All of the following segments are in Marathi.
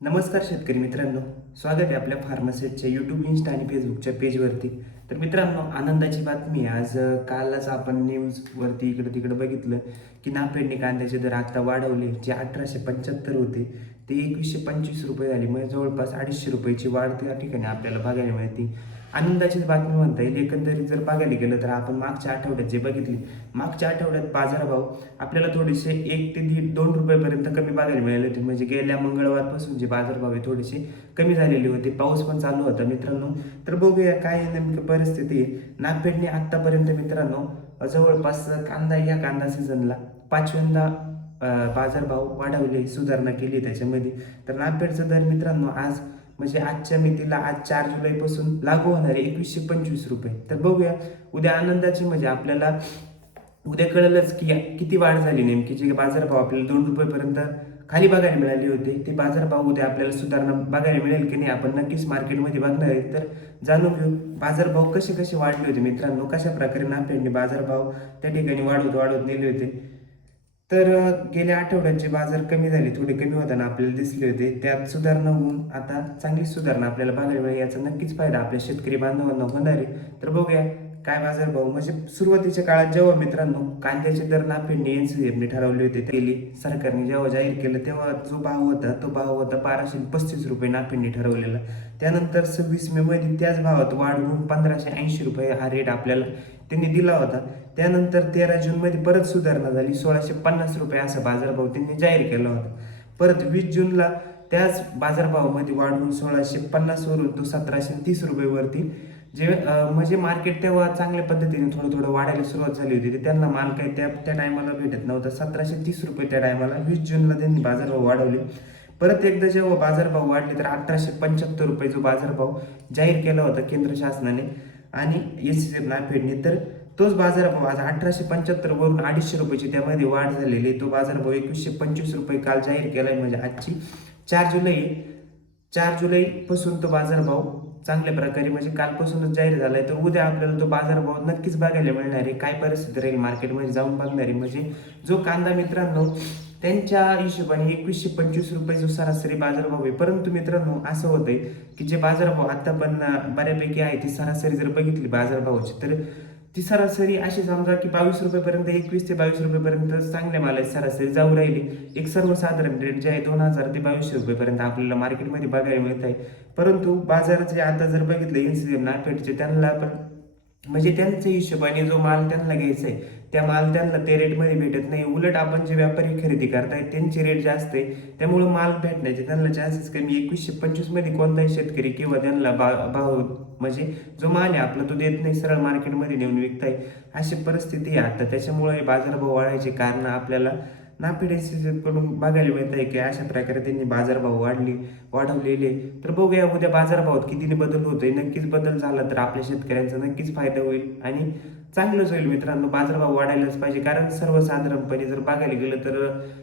नमस्कार शेतकरी मित्रांनो, स्वागत आहे आपल्या फार्मासेटच्या यूट्यूब, इन्स्टा आणि फेसबुकच्या पेजवरती. तर मित्रांनो, आनंदाची बातमी आहे. आज कालच आपण न्यूजवरती इकडं तिकडं बघितलं की नाफेडने कांद्याचे दर आता वाढवले. जे 1875 होते ते 2125 रुपये झाले, म्हणजे जवळपास 250 रुपयाची वाढ त्या ठिकाणी आपल्याला बघायला मिळते. आनंदाचीच बातमी म्हणता येईल. एकंदरीत जर बघायला गेलं तर आपण मागच्या आठवड्यात जे बघितले, मागच्या आठवड्यात बाजारभाव आपल्याला थोडेसे 1 ते 2 रुपयापर्यंत कमी बघायला मिळाले होते. म्हणजे गेल्या मंगळवारपासून जे बाजारभाव आहे थोडेसे कमी झालेले होते. पाऊस पण चालू होता मित्रांनो. तर बघूया काय नेमकी परिस्थिती आहे. नागपेठने आत्तापर्यंत मित्रांनो जवळपास या कांदा सीझनला पाचव्यांदा बाजारभाव वाढवले, सुधारणा केली त्याच्यामध्ये. तर नागपेठचा दर मित्रांनो आज म्हणजे आजच्या मितीला आज 4 जुलैपासून लागू होणारे 2125 रुपये. तर बघूया उद्या आनंदाची म्हणजे आपल्याला उद्या कळलंच की किती वाढ झाली नेमकी. जे बाजारभाव आपल्याला 2 रुपयेपर्यंत खाली बघायला मिळाले होते ते बाजारभाव उद्या आपल्याला सुधारणा बघायला मिळेल की नाही, आपण नक्कीच मार्केटमध्ये बघणार आहे. तर जाणून घेऊ बाजारभाव कसे कसे वाढले होते मित्रांनो, कशा प्रकारे नाफेडने बाजारभाव त्या ठिकाणी वाढवत वाढवत नेले होते. तर गेल्या आठवड्यात जे बाजार कमी झाले, थोडे कमी होताना आपल्याला दिसले होते, त्यात सुधारणा होऊन आता चांगली सुधारणा आपल्याला बघायला मिळेल. याचा नक्कीच फायदा आपल्या शेतकरी बांधवांना होणार आहे. तर बघूया काय बाजारभाव म्हणजे सुरुवातीच्या काळात जेव्हा मित्रांनो कांद्याचे दर नाफेडने एनसीएफने ठरवले होते, तेली सरकारने जेव्हा जाहीर केलं तेव्हा जो भाव होता तो भाव होता 1235 रुपये नाफेडने ठरवलेला. त्यानंतर 26 मे मध्ये त्याच भावात वाढवून 1580 रुपये हा रेट आपल्याला त्यांनी दिला होता. त्यानंतर 13 जूनमध्ये परत सुधारणा झाली, 1650 रुपये असा बाजारभाव त्यांनी जाहीर केला होता. परत 20 जूनला त्याच बाजारभावामध्ये वाढवून 1650 वरून तो 1730 रुपयेवरती जे म्हणजे मार्केट तेव्हा चांगल्या पद्धतीने थोडं थोडं वाढायला सुरुवात झाली होती. ते त्यांना माल काही त्या टायमाला भेटत नव्हता. 1730 रुपये त्या टायमाला 20 जूनला त्यांनी बाजारभाव वाढवले. परत एकदा जेव्हा बाजारभाव वाढले तर 1875 रुपये जो बाजारभाव जाहीर केला होता केंद्र शासनाने आणि एनसीसी नाफेडने, तर तोच बाजारभाव आज 1875 वरून 250 रुपयाची त्यामध्ये वाढ झालेली. तो बाजारभाव 2125 रुपये काल जाहीर केला आहे. म्हणजे आजची 4 जुलैपासून तो बाजारभाव चांगल्या प्रकारे म्हणजे कालपासूनच जाहीर झालाय. तर उद्या आपल्याला तो बाजारभाव नक्कीच बघायला मिळणार आहे. काय परिस्थिती राहील मार्केटमध्ये जाऊन बघणार आहे. म्हणजे जो कांदा मित्रांनो त्यांच्या हिशोबाने 2125 रुपये जो सरासरी बाजारभाव आहे. परंतु मित्रांनो असं होतंय की जे बाजारभाव आता पण बऱ्यापैकी आहे, ती सरासरी जर बघितली बाजारभावाची तर ती सरासरी अशी समजा की 22 रुपयेपर्यंत, 21 ते 22 रुपयेपर्यंत चांगल्या मालाची सरासरी जाऊ राहिली. एक सर्वसाधारण रेट जे आहे 2000 ते 2200 रुपयेपर्यंत आपल्याला मार्केटमध्ये बघायला मिळत आहे. परंतु बाजाराचे आता जर बघितलं एनसीसी नाफेडचे, त्यांना पण म्हणजे त्यांच्या हिशोबाने जो माल त्यांना घ्यायचा आहे त्या माल त्यांना ते रेटमध्ये भेटत नाही. उलट आपण जे व्यापारी खरेदी करतायत त्यांचे रेट जास्त आहे, त्यामुळे माल भेटण्याचे त्यांना चान्सेस कमी. 2125 मध्ये कोणताही शेतकरी किंवा त्यांना भाव म्हणजे जो माल आहे आपला तो देत नाही, सरळ मार्केटमध्ये नेऊन विकताय. अशी परिस्थिती आहे आता. त्याच्यामुळे बाजारभाव वाढायचे कारण आपल्याला नाफेड कडून बघायला मिळत आहे की अशा प्रकारे त्यांनी बाजारभाव वाढवलेले. तर बघूया उद्या बाजारभावात कितीने बदल होतोय. नक्कीच बदल झाला तर आपल्या शेतकऱ्यांचा नक्कीच फायदा होईल आणि चांगलंच होईल मित्रांनो. बाजारभाव वाढायलाच पाहिजे कारण सर्वसाधारणपणे जर बघायला गेलं तर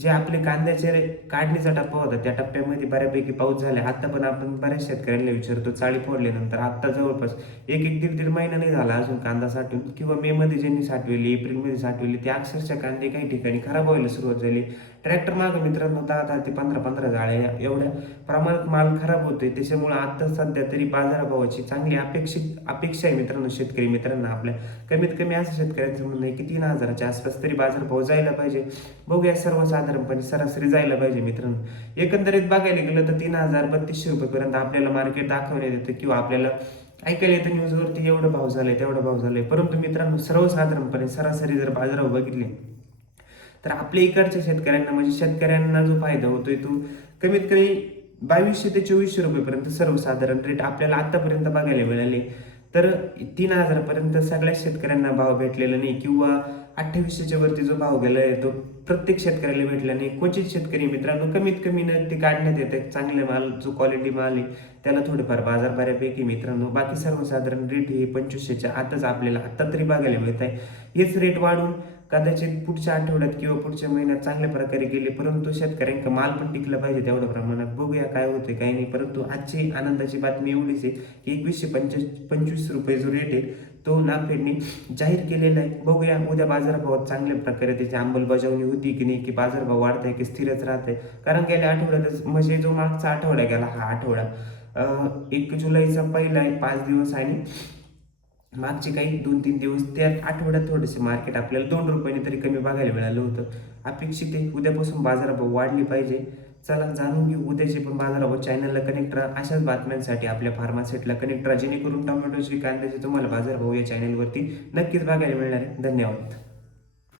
जे आपले कांद्याचे काढणीचा टप्पा होता त्या टप्प्यामध्ये बऱ्यापैकी पाऊस झाला. आता पण आपण बऱ्याच शेतकऱ्यांना विचारतो चाळी फोडल्यानंतर आता जवळपास एक दीड महिना नाही झाला अजून कांदा साठून, किंवा मे मध्ये ज्यांनी साठवली, एप्रिलमध्ये साठवली, ते अक्षरशः कांदे काही ठिकाणी खराब व्हायला सुरुवात झाली. ट्रॅक्टर मागं मित्रांनो 10 ते 15 जाळ्या एवढ्या प्रमाणात माल खराब होतोय. त्याच्यामुळे आता सध्या तरी बाजारभावाची चांगली अपेक्षा आहे मित्रांनो शेतकरी मित्रांना आपल्या. कमीत कमी असं शेतकऱ्यांचं म्हणणं आहे की 3000च्या आसपास तरी बाजारभाव जायला पाहिजे. बघूया सर्वसाधारणपणे सरासरी जायला पाहिजे मित्रांनो. एकंदरीत बघायला गेलं तर 3032 रुपयेपर्यंत आपल्याला मार्केट दाखवण्यात येतं किंवा आपल्याला ऐकायला येतं न्यूजवरती एवढं भाव झालंय तेवढा भाव झालाय. परंतु मित्रांनो सर्वसाधारणपणे सरासरी जर बाजारावर बघितले तर आपल्या इकडच्या शेतकऱ्यांना म्हणजे शेतकऱ्यांना जो फायदा होतोय तो कमीत कमी 2200 ते 2400 रुपयेपर्यंत सर्वसाधारण रेट आपल्याला आतापर्यंत बघायला मिळाले. तर 3000 पर्यंत सगळ्या शेतकऱ्यांना भाव भेटलेला नाही, किंवा 2800च्या वरती जो भाव गेलाय तो प्रत्येक शेतकऱ्याला भेटला नाही. क्वचित शेतकरी मित्रांनो कमीत कमी ते काढण्यात येते चांगले माल, जो क्वालिटी माल आहे त्याला थोडेफार बाजार बऱ्यापैकी मित्रांनो. बाकी सर्वसाधारण रेट हे 2500च्या आताच आपल्याला आता तरी बघायला मिळत आहे. हेच रेट वाढून कदाचित पुढच्या आठवड्यात किंवा पुढच्या महिन्यात चांगल्या प्रकारे गेले, परंतु शेतकऱ्यांका माल पण टिकला पाहिजे तेवढ्या प्रमाणात. बघूया काय होते काय नाही. परंतु आजची आनंदाची बातमी एवढीच आहे की 2125 रुपये जो रेट आहे तो नाफेडने जाहीर केलेला आहे. बघूया उद्या बाजारभावात चांगल्या प्रकारे त्याची अंमलबजावणी होती की नाही, की बाजारभाव वाढत आहे की स्थिरच राहत आहे. कारण गेल्या आठवड्यातच म्हणजे जो मागचा आठवडा गेला हा आठवडा 1 जुलैचा पहिला आहे 5 दिवस आणि मागचे काही 2-3 दिवस त्या आठवड्यात थोडेसे मार्केट आपल्याला 2 रुपयांनी तरी कमी बघायला मिळालं होतं. अपेक्षित आहे उद्यापासून बाजारभाव वाढली पाहिजे. चला जाणून घेऊ उद्याचे पण बाजारभाव. चॅनलला कनेक्ट राहा अशाच बातम्यांसाठी, आपल्या फार्मासेटला कनेक्ट राहा, जेणेकरून टोमॅटोची कांद्याचे तुम्हाला बाजारभाव या चॅनलवरती नक्कीच बघायला मिळणार आहे. धन्यवाद.